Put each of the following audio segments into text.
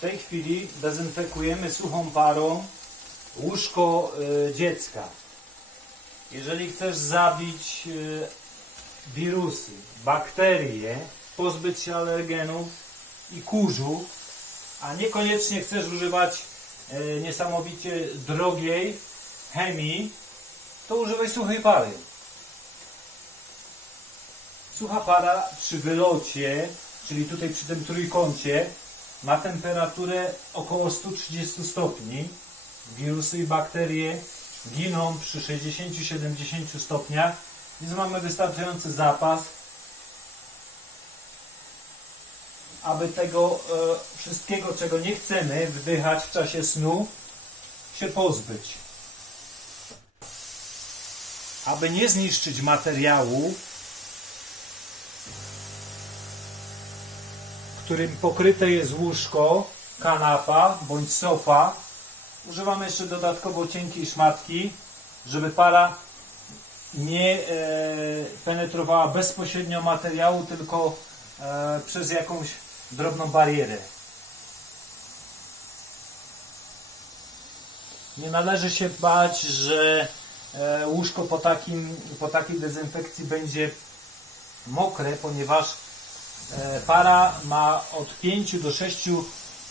W tej chwili dezynfekujemy suchą parą łóżko y, dziecka. Jeżeli chcesz zabić y, wirusy, bakterie, pozbyć się alergenów i kurzu, a niekoniecznie chcesz używać y, niesamowicie drogiej chemii, to używaj suchej pary. Sucha para przy wylocie, czyli tutaj przy tym trójkącie, ma temperaturę około 130 stopni. Wirusy i bakterie giną przy 60-70 stopniach, więc mamy wystarczający zapas, aby tego e, wszystkiego, czego nie chcemy wdychać w czasie snu, się pozbyć. Aby nie zniszczyć materiału, którym pokryte jest łóżko, kanapa bądź sofa, używamy jeszcze dodatkowo cienkiej szmatki, żeby para nie e, penetrowała bezpośrednio materiału, tylko e, przez jakąś drobną barierę. Nie należy się bać, że e, łóżko po, takim, po takiej dezynfekcji będzie mokre, ponieważ para ma od 5 do 6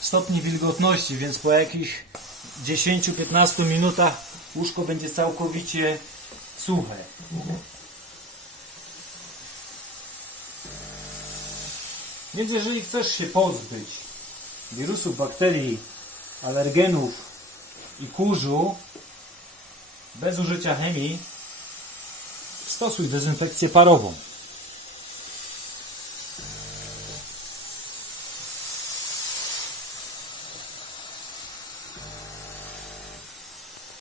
stopni wilgotności, więc po jakichś 10-15 minutach łóżko będzie całkowicie suche. Więc jeżeli chcesz się pozbyć wirusów, bakterii, alergenów i kurzu bez użycia chemii, stosuj dezynfekcję parową.